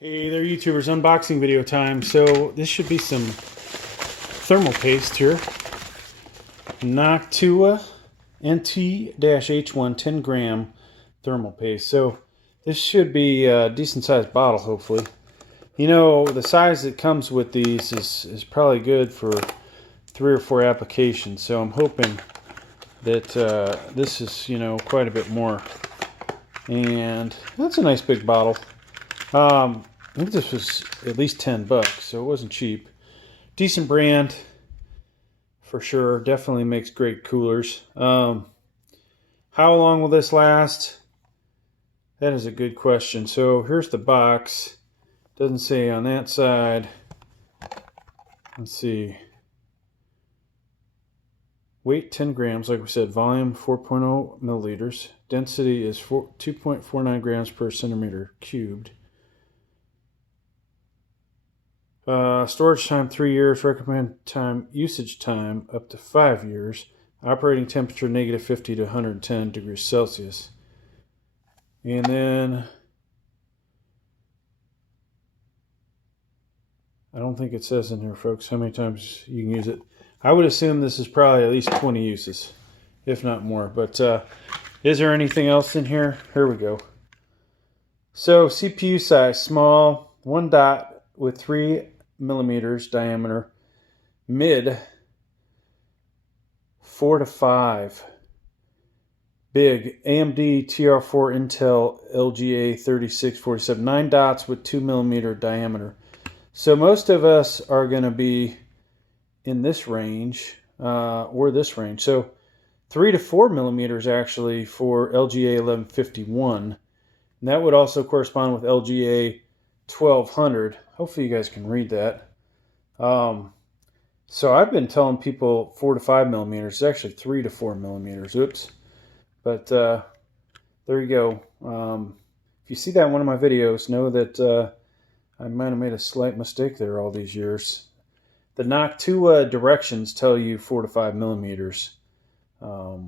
Hey there, YouTubers, unboxing video time. So this should be some thermal paste here. Noctua NT-H1 10 gram thermal paste. So this should be a decent sized bottle, hopefully. You know, the size that comes with these is probably good for 3 or 4 applications. So I'm hoping that this is, you know, quite a bit more. And that's a nice big bottle. I think this was at least 10 bucks, so it wasn't cheap. Decent brand, for sure. Definitely makes great coolers. How long will this last? That is a good question. So here's the box. Doesn't say on that side. Let's see. Weight 10 grams, like we said. Volume 4.0 milliliters. Density is 2.49 grams per centimeter cubed. Storage time 3 years. Recommended time usage time up to 5 years. Operating temperature -50 to 110 degrees Celsius. And then I don't think it says in here, folks, how many times you can use it. I would assume this is probably at least 20 uses, if not more. But is there anything else in here? Here we go. So CPU size, small, 1 dot with 3 millimeters diameter, mid 4 to 5, big AMD TR4 Intel LGA 3647, 9 dots with 2 millimeter diameter. So most of us are going to be in this range or this range. So 3 to 4 millimeters actually for LGA 1151. And that would also correspond with LGA 1200. Hopefully you guys can read that. So I've been telling people 4 to 5 millimeters. It's actually 3 to 4 millimeters. Oops. But there you go. If you see that in one of my videos, know that I might have made a slight mistake there all these years. The Noctua directions tell you 4 to 5 millimeters. I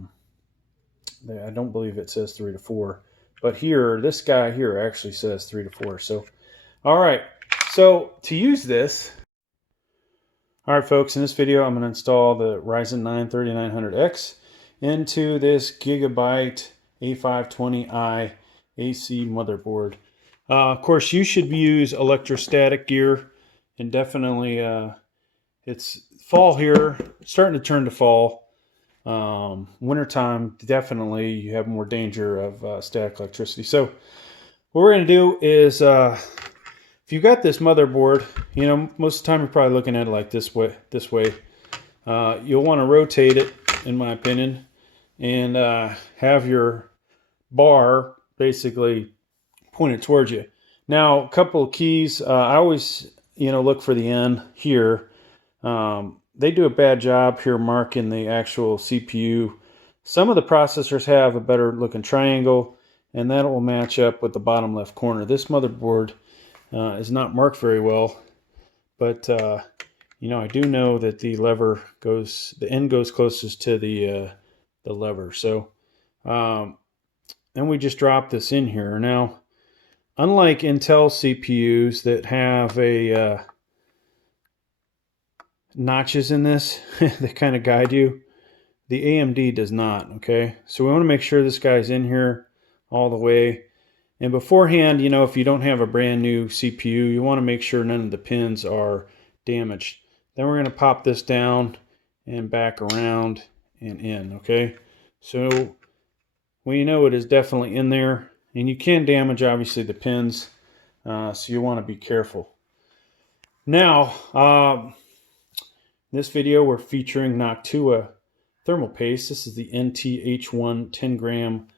don't believe it says 3 to 4. But here, this guy here actually says 3 to 4. So, all right. So to use this, all right, folks, in this video, I'm going to install the Ryzen 9 3900X into this Gigabyte A520i AC motherboard. Of course, you should use electrostatic gear, and definitely it's fall here, it's starting to turn to fall. Wintertime, definitely you have more danger of static electricity. So what we're going to do is if you've got this motherboard, you know, most of the time you're probably looking at it like this way. You'll want to rotate it, in my opinion, and have your bar basically pointed towards you. Now, a couple of keys. I always, you know, look for the N here. They do a bad job here marking the actual CPU. Some of the processors have a better looking triangle, and that will match up with the bottom left corner. This motherboard is not marked very well, but you know, I do know that the lever goes, the end goes closest to the lever. So then we just drop this in here. Now, unlike Intel CPUs that have a notches in this that kind of guide you, the AMD does not. Okay, so we want to make sure this guy's in here all the way. And beforehand, you know, if you don't have a brand new CPU, you want to make sure none of the pins are damaged. Then we're going to pop this down and back around and in, okay? So we know it is definitely in there, and you can damage, obviously, the pins, so you want to be careful. Now, in this video, we're featuring Noctua thermal paste. This is the NT-H1 10 gram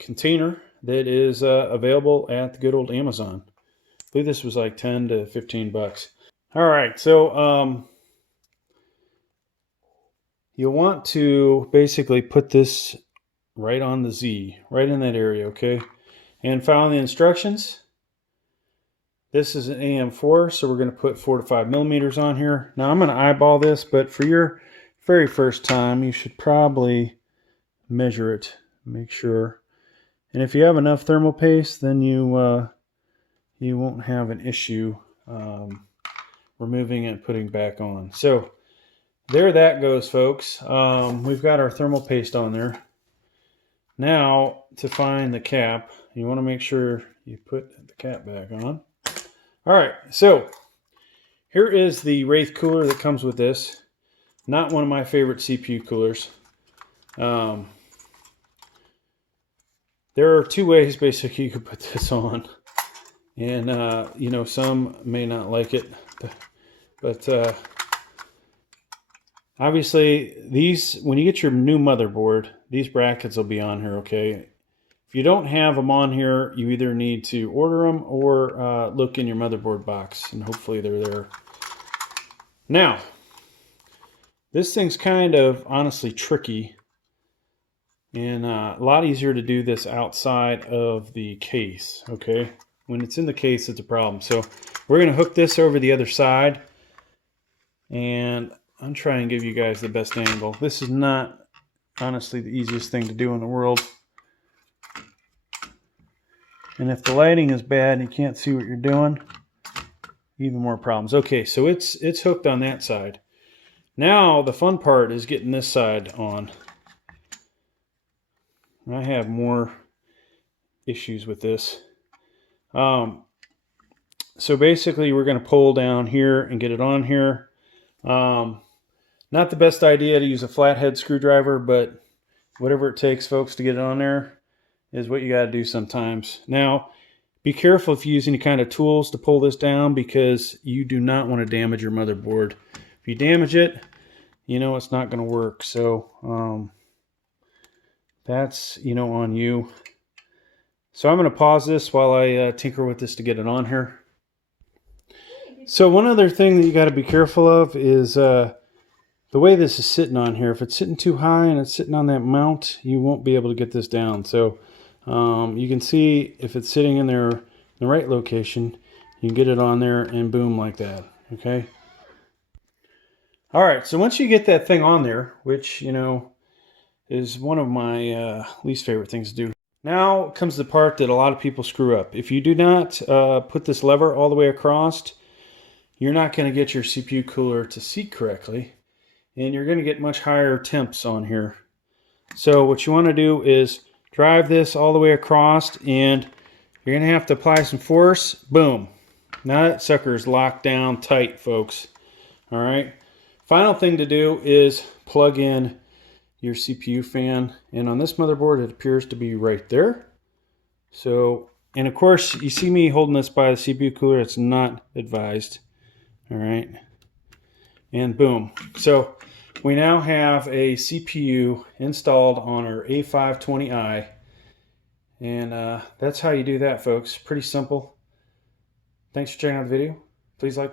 container that is available at the good old Amazon. I believe this was like 10 to 15 bucks. All right, so you'll want to basically put this right on the Z, right in that area, okay? And follow the instructions. This is an AM4, so we're going to put 4 to 5 millimeters on here. Now I'm going to eyeball this, but for your very first time, you should probably measure it, make sure. And if you have enough thermal paste, then you you won't have an issue removing it and putting back on. So there that goes, folks. We've got our thermal paste on there. Now to find the cap, you want to make sure you put the cap back on. All right, so here is the Wraith cooler that comes with this. Not one of my favorite CPU coolers. There are two ways basically you could put this on. And, you know, some may not like it. But obviously, these, when you get your new motherboard, these brackets will be on here, okay? If you don't have them on here, you either need to order them or look in your motherboard box, and hopefully they're there. Now, this thing's kind of honestly tricky, and a lot easier to do this outside of the case, okay? When it's in the case, it's a problem. So we're going to hook this over the other side, and I'm trying to give you guys the best angle. This is not honestly the easiest thing to do in the world. And if the lighting is bad and you can't see what you're doing, even more problems. Okay, so it's hooked on that side. Now the fun part is getting this side on. I have more issues with this. So basically we're going to pull down here and get it on here. Not the best idea to use a flathead screwdriver, but whatever it takes, folks, to get it on there is what you got to do sometimes. Now, be careful if you use any kind of tools to pull this down, because you do not want to damage your motherboard. If you damage it, you know it's not going to work. So that's, you know, on you. So I'm going to pause this while I tinker with this to get it on here. So one other thing that you got to be careful of is the way this is sitting on here. If it's sitting too high and it's sitting on that mount, you won't be able to get this down. So you can see if it's sitting in there in the right location, you can get it on there and boom, like that. Okay. All right. So once you get that thing on there, which, you know, is one of my least favorite things to do. Now comes the part that a lot of people screw up. If you do not put this lever all the way across, you're not going to get your CPU cooler to seat correctly, and you're going to get much higher temps on here. So what you want to do is drive this all the way across, and you're going to have to apply some force. Boom. Now that sucker is locked down tight, folks. All right. Final thing to do is plug in your CPU fan, and on this motherboard it appears to be right there. So, and of course you see me holding this by the CPU cooler. It's not advised. All right, and boom. So we now have a CPU installed on our A520i, and that's how you do that, folks. Pretty simple. Thanks for checking out the video. Please like, please